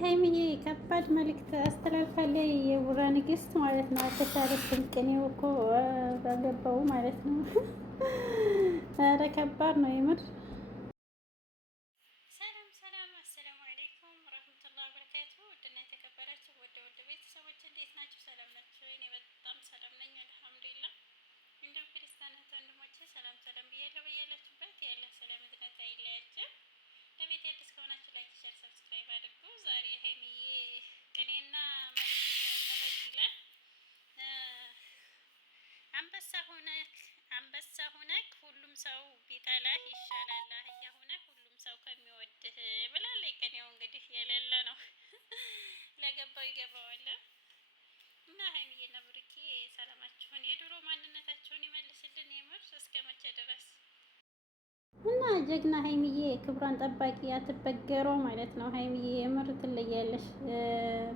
ሀይሚዬ ከባድ መልእክት አስተላልፋለች። የቡራ ንግስት ማለት ነው። አልተቻለችም። ቅኔው እኮ ባገባው ማለት ነው። ኧረ ከባድ ነው የምር። ሰላም ሰላም፣ አሰላሙ አለይኩም ወረህመቱላሂ ወበረካቱ። ውድና የተከበራችሁ ውድ ቤተሰቦች እንዴት ናችሁ? ሰላም ናችሁ? እኔ በጣም ሰላም ነኝ አልሐምዱሊላህ። እንደው ክርስቲያን ወንድሞቼ ሰላም ሰላም ብያለሁ። በያላችሁበት ያለ ሰላም እዝነት አይለያችሁ። ለቤት አዲስ ከሆናችሁ ላይክ፣ ሸር፣ ሰብስክራይብ አድርጉ። ዛሬ ሀይሚዬ ቅኔና መልእክት ከበድ ይላል። አንበሳ ሁነክ ሁሉም ሰው ቢጠላህ ይሻላል አህያ ሁነክ ሁሉም ሰው ከሚወድህ ብላለች። ቅኔው እንግዲህ የሌለ ነው። ለገባው ይገባዋል። እና ሀይሚዬና ብሩኬ ሰላማችሁን የድሮ ማንነታችሁን ይመልስልን። የምር እስከ መቼ ድረስ እና ጀግና ሀይሚዬ ክብሯን ጠባቂ አትበገሮ ማለት ነው። ሀይሚዬ የምር ትለያለሽ።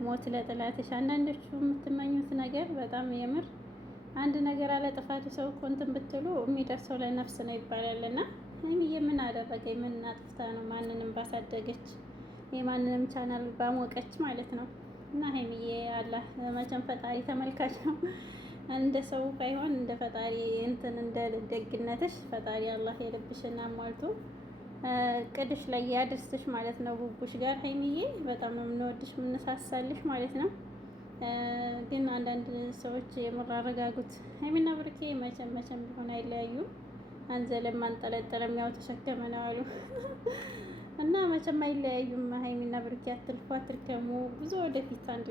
ሞት ለጥላትሽ። አንዳንዶቹ የምትመኙት ነገር በጣም የምር አንድ ነገር አለ ጥፋቱ ሰው እኮ እንትን ብትሉ የሚደርሰው ለነፍስ ነው ይባላል። እና ሀይሚዬ ምን አደረገኝ? ምን አጥፍታ ነው? ማንንም ባሳደገች የማንንም ቻናል ባሞቀች ማለት ነው። እና ሀይሚዬ አላህ መቼም ፈጣሪ ተመልካች ነው። እንደ ሰው ባይሆን እንደ ፈጣሪ እንትን እንደ ደግነትሽ ፈጣሪ አላህ የልብሽን አሟልቶ ቅድሽ ላይ ያድርስሽ ማለት ነው። ቡቡሽ ጋር ሀይሚዬ በጣም ነው የምንወድሽ የምንሳሳልሽ ማለት ነው። ግን አንዳንድ ሰዎች የምር አረጋጉት። ሀይሚና ብሩኬ መቼም ቢሆን አይለያዩም። አንዘለም አንጠለጠለም ያው ተሸከመ ነው አሉ እና መቼም አይለያዩም። ሀይሚና ብሩኬ አትልፉ፣ አትርከሙ። ብዙ ወደፊት አንድ